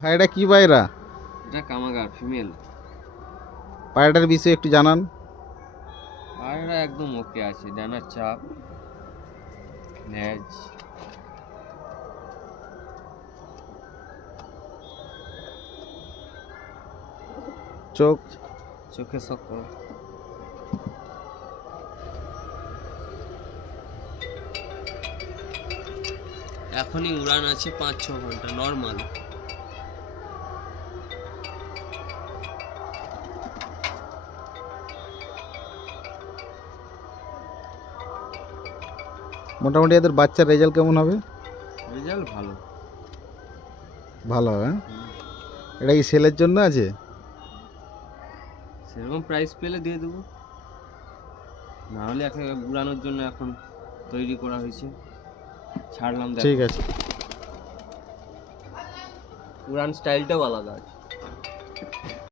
ভাই এটা কি পায়রা? এটা কামাগার ফিমেল। পায়রাটার বিষয়ে একটু জানান। পায়রা একদম ওকে আছে, ডানার চাপ, লেজ, চোখ? চোখে চক্র। এখনই উড়ান আছে 5-6 ঘন্টা নর্মাল। মোটামুটি এদের বাচ্চার রেজাল্ট কেমন হবে? রেজাল্ট ভালো। ভালো হবে, হ্যাঁ? এটা কি সেলের জন্য আছে? সেরকম প্রাইস পেলে দিয়ে দেবো, না হলে এখন উড়ানোর জন্য এখন তৈরি করা হয়েছে, ছাড়লাম। ঠিক দেখো আছে। উড়ান স্টাইলটাও আলাদা আছে।